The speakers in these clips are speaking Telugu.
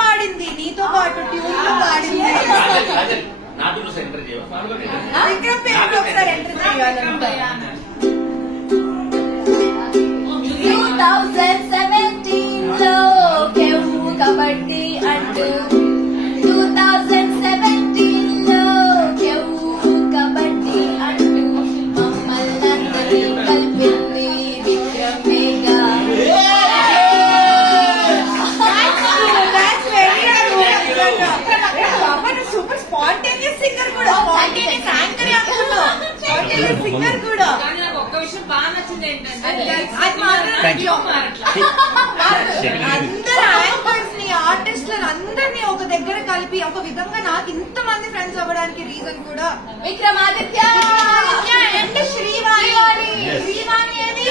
పాడింది నీతో పాటు ట్యూన్ లో పాడింది. ఒకసారి ఎంటర్ చేయాలంటే 2017 లో కేవు కబడ్డీ అంటూ 2017 లో కేవు కబడ్డీ అంటూ మమ్మల్ని అందరి కలిపింది విక్రమేగా. సూపర్ స్పాంటేనియస్ సింగర్ కూడా, స్పాంటేనియస్ యాంకర్ స్పాంటేనియస్ సింగర్ కూడా. ఒక్క విషయం బాగా నచ్చింది ఏంటంటే అందరు యాంకర్స్ ని ఆర్టిస్టులను అందరినీ ఒక దగ్గర కలిపి ఒక విధంగా నాకు ఇంతమంది ఫ్రెండ్స్ అవ్వడానికి రీజన్ కూడా విక్రమాదిత్య అండ్ శ్రీవాణి. శ్రీవాణి అని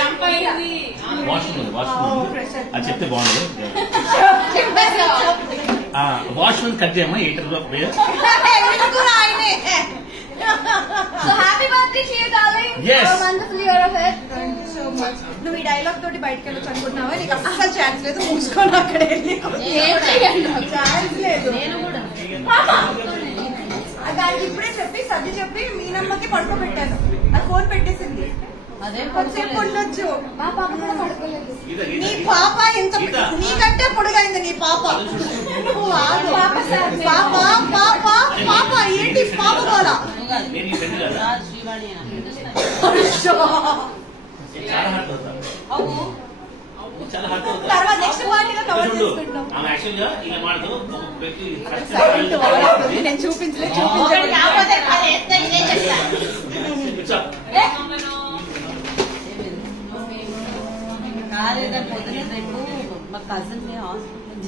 అది చెప్తే బాగుండదు. వాచ్మెన్ కట్ చేయమ్మా ఎయిటర్ ఆయనే. So happy birthday to you, darling. Yes. So wonderful year of it. Thank you so much. నువ్వు ఈ డైలాగ్ తోటి బయటకు వెళ్ళొచ్చు అనుకుంటున్నావా? నీకు అస్సలు ఛాన్స్ లేదు. మూసుకొని అక్కడ వెళ్ళి ఛాన్స్ లేదు. దానికి ఇప్పుడే చెప్పి సర్ది చెప్పి మీనమ్మకి పడుకోబెట్టాను. అది ఫోన్ పెట్టేసింది. కొంచెంసేపు ఉండొచ్చు. మా పాప కూడా పడుకోలేదు. నీ పాప ఎంత నీకంటే పొడుగైంది నీ పాప. నువ్వు పాప పాప పాప ఏంటి పాప కూడా తర్వాత నెక్స్ట్ పార్టీలో కవర్ చేసుకుంటాం. నేను చూపించలేదు. రేపు మా కజిన్ హాస్పిటల్